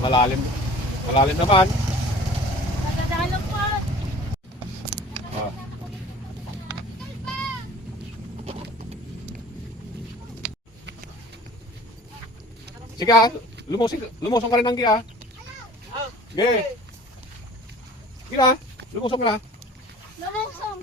Malalim. Malalim naman. Nagdadalong po. Ah. Sige ah, lumusong ka rin ng giya. Sige. Sige na, lumusong ka na. Lumusong.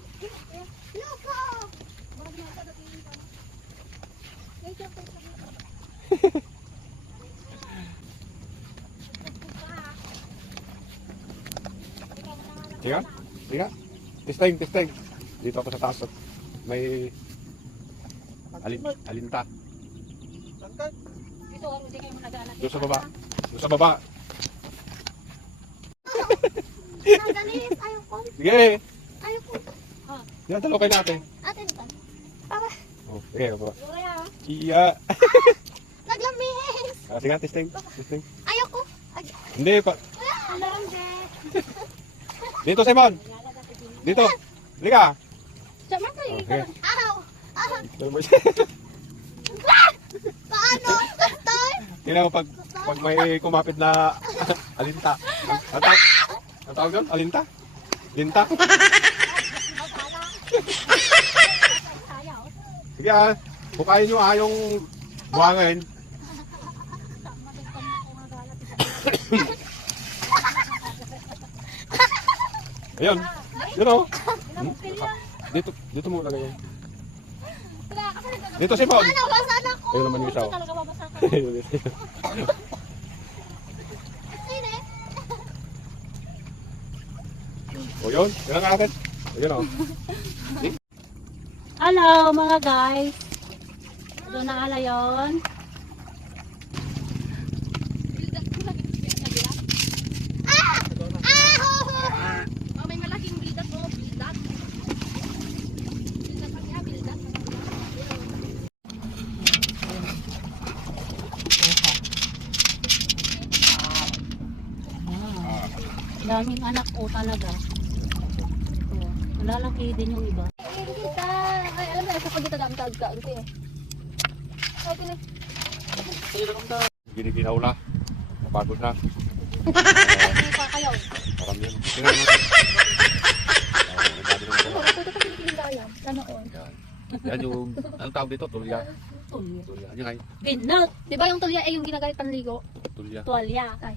Sige, sige. Testing, testing. Dito ako sa taas. May alinta. Dito, hindi kayo nag-anak. Doon sa baba. Doon sa baba. Nagalis, ayoko. Sige. Ayoko. Yan, talokay natin. Atin pa. Para. Oh, sige, baba. Yuraya. Iya. Naglamis. Ah, sige, testing. Testing. Ayoko. Hindi pa. Alarm de. Dito, Simon. Dito. Liga. Sama kayo. Okay. Ahaw. Ahaw. Paano? Tastoy? Kailangan mo pag may kumapit na alinta. Ang tawag doon? Alinta? Linta? Sige ah. Bukayin nyo ah yung buhangin. Ayun. Yun o. Dito mo lagay yun. Dito Simon. Ano? Basan ako. Ayun naman yung isa. Talaga babasa ka. Ayun. Sine? O yun. Yun ang akin. Ayun o. Hello mga guys. Doon na ala yun. May malaking bildat mo. Bildat. Bildat pa niya. Bildat. Daming anak ko talaga. Malalaki din yung iba. Ay, alam mo, sa pagkita dami tagkaan ko eh. Ay, pinag... Giniginaw na. Mapagod na. Ano pa kayo? Parang yun. Pwede ko pinagayam. Ganoon. Yan yung, anong tawag dito? Tulya. Tulya. Tulya. Yan nga Binot! Di ba yung tulya yung ginagamit panligo? Tulya. Tuwalya. Ay.